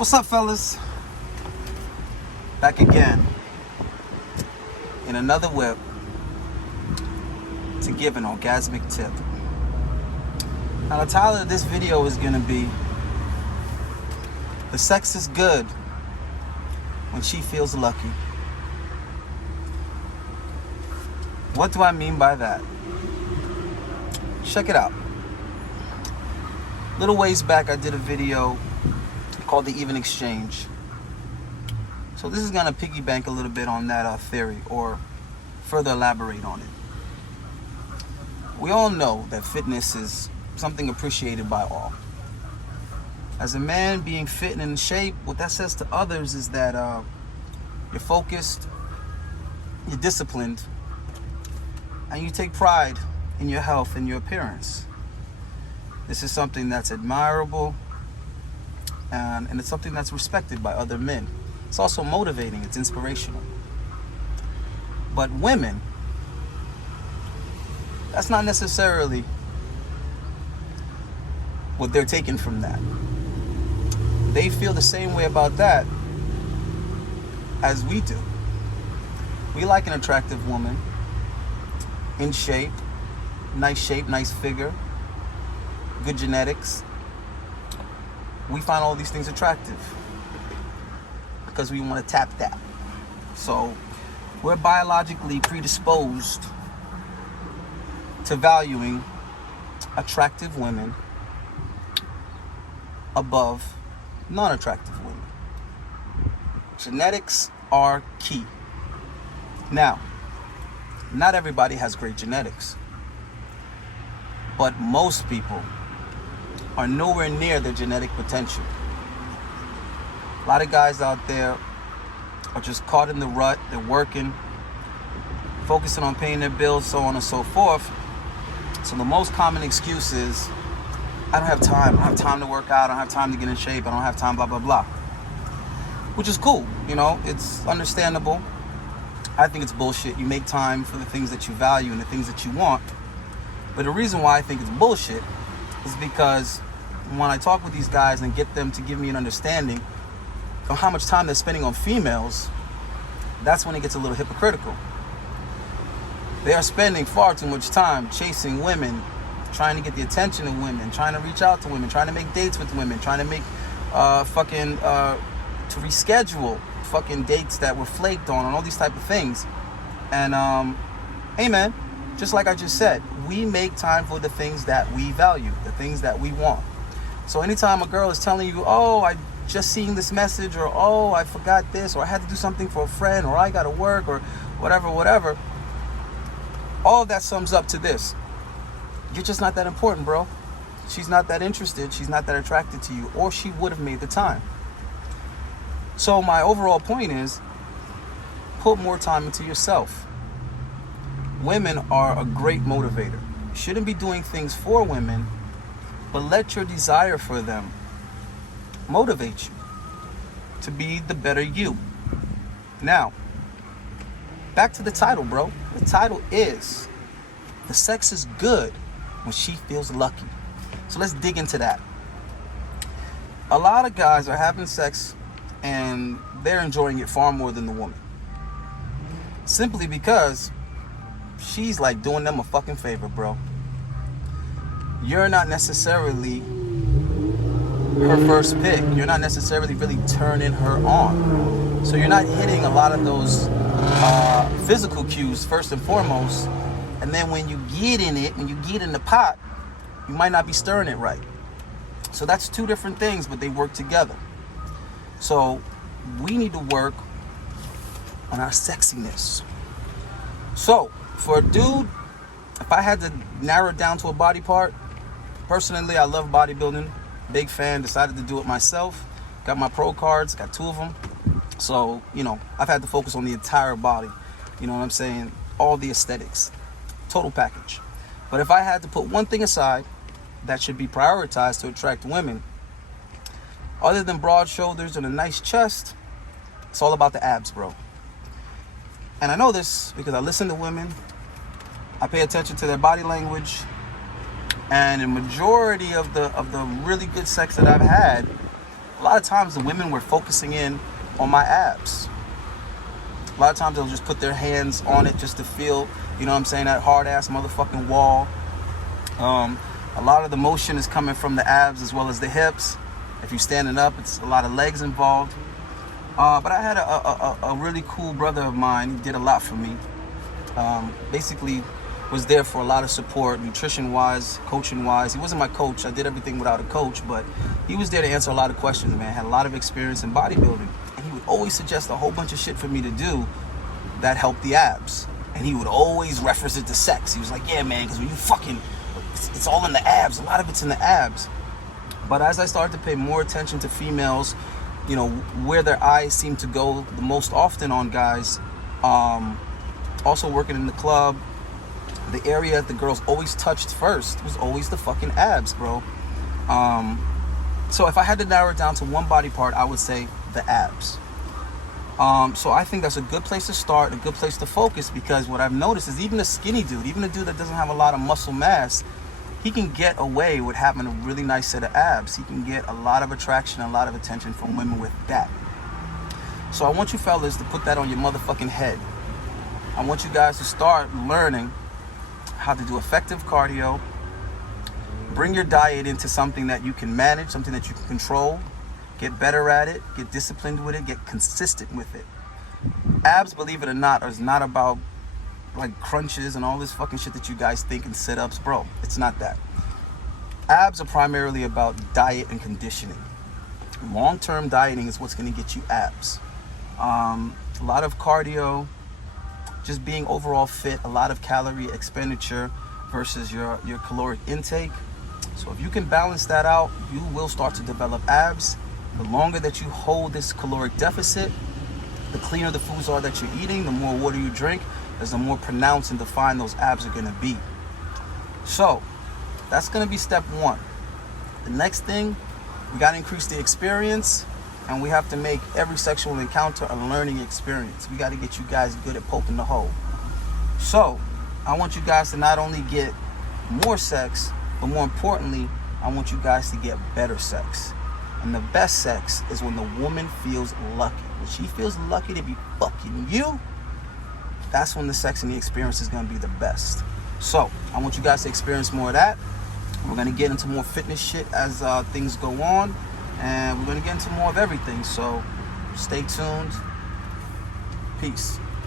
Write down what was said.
What's up, fellas? Back again in another whip to give an orgasmic tip. Now, the title of this video is going to be "The Sex is Good When She Feels Lucky." What do I mean by that? Check it out. Little ways back, I did a video called The Even Exchange. So this is going to piggyback a little bit on that theory, or further elaborate on it. We all know that fitness is something appreciated by all. As a man, being fit and in shape, what that says to others is that you're focused, you're disciplined, and you take pride in your health and your appearance. This is something that's admirable, and it's something that's respected by other men. It's also motivating, it's inspirational. But women, that's not necessarily what they're taking from that. They feel the same way about that as we do. We like an attractive woman, in shape, nice figure, good genetics. We find all these things attractive because we want to tap that. So we're biologically predisposed to valuing attractive women above non-attractive women. Genetics are key. Now, not everybody has great genetics, but most people are nowhere near their genetic potential. A lot of guys out there are just caught in the rut. They're working, focusing on paying their bills, so on and so forth. So the most common excuse is, I don't have time. I don't have time to work out. I don't have time to get in shape. I don't have time, blah, blah, blah. Which is cool. It's understandable. I think it's bullshit. You make time for the things that you value and the things that you want. But the reason why I think it's bullshit is because when I talk with these guys and get them to give me an understanding of how much time they're spending on females, that's when it gets a little hypocritical. They are spending far too much time chasing women, trying to get the attention of women, trying to reach out to women, trying to make dates with women, trying to make to reschedule fucking dates that were flaked on and all these type of things. And hey man, just like I just said, we make time for the things that we value, the things that we want. So anytime a girl is telling you, oh, I just seen this message, or oh, I forgot this, or I had to do something for a friend, or I gotta work, or whatever, all of that sums up to this: you're just not that important, bro. She's not that interested, she's not that attracted to you, or she would have made the time. So my overall point is, put more time into yourself. Women are a great motivator. You shouldn't be doing things for women, but let your desire for them motivate you to be the better you. Now, back to the title, bro. The title is "The Sex is Good When She Feels Lucky." So let's dig into that. A lot of guys are having sex and they're enjoying it far more than the woman. Simply because she's like doing them a fucking favor, bro. You're not necessarily her first pick. You're not necessarily really turning her on. So you're not hitting a lot of those physical cues first and foremost. And then when you get in it, when you get in the pot, you might not be stirring it right. So that's two different things, but they work together. So we need to work on our sexiness. So for a dude, if I had to narrow it down to a body part, personally, I love bodybuilding. Big fan, decided to do it myself. Got my pro cards, got 2 of them. So, I've had to focus on the entire body. You know what I'm saying? All the aesthetics. Total package. But if I had to put one thing aside that should be prioritized to attract women, other than broad shoulders and a nice chest, it's all about the abs, bro. And I know this because I listen to women. I pay attention to their body language. And the majority of the really good sex that I've had a lot of times the women were focusing in on my abs. A lot of times they'll just put their hands on it just to feel, you know what I'm saying, that hard ass motherfucking wall. A lot of the motion is coming from the abs as well as the hips. If you're standing up, it's a lot of legs involved. But I had a really cool brother of mine. He did a lot for me. Basically was there for a lot of support, nutrition-wise, coaching-wise. He wasn't my coach. I did everything without a coach, but he was there to answer a lot of questions, man. Had a lot of experience in bodybuilding. And he would always suggest a whole bunch of shit for me to do that helped the abs. And he would always reference it to sex. He was like, yeah, man, because when you fucking, it's all in the abs. A lot of it's in the abs. But as I started to pay more attention to females, you know, where their eyes seem to go the most often on guys, also working in the club, the area that the girls always touched first was always the fucking abs, bro. So if I had to narrow it down to one body part, I would say the abs. So I think that's a good place to start, a good place to focus, because what I've noticed is even a skinny dude, even a dude that doesn't have a lot of muscle mass, he can get away with having a really nice set of abs. He can get a lot of attraction, a lot of attention from women with that. So I want you fellas to put that on your motherfucking head. I want you guys to start learning how to do effective cardio. Bring your diet into something that you can manage, something that you can control. Get better at it, get disciplined with it, get consistent with it. Abs, believe it or not, is not about like crunches and all this fucking shit that you guys think and sit-ups, bro. It's not that. Abs are primarily about diet and conditioning. Long-term dieting is what's going to get you abs. A lot of cardio, just being overall fit, a lot of calorie expenditure versus your caloric intake. So if you can balance that out, you will start to develop abs. The longer that you hold this caloric deficit, the cleaner the foods are that you're eating, the more water you drink, as the more pronounced and defined those abs are going to be. So that's going to be step one. The next thing, we got to increase the experience, and we have to make every sexual encounter a learning experience. We got to get you guys good at poking the hole. So I want you guys to not only get more sex, but more importantly, I want you guys to get better sex. And the best sex is when the woman feels lucky. When she feels lucky to be fucking you, that's when the sex and the experience is going to be the best. So I want you guys to experience more of that. We're going to get into more fitness shit as things go on. And we're going to get into more of everything. So stay tuned. Peace.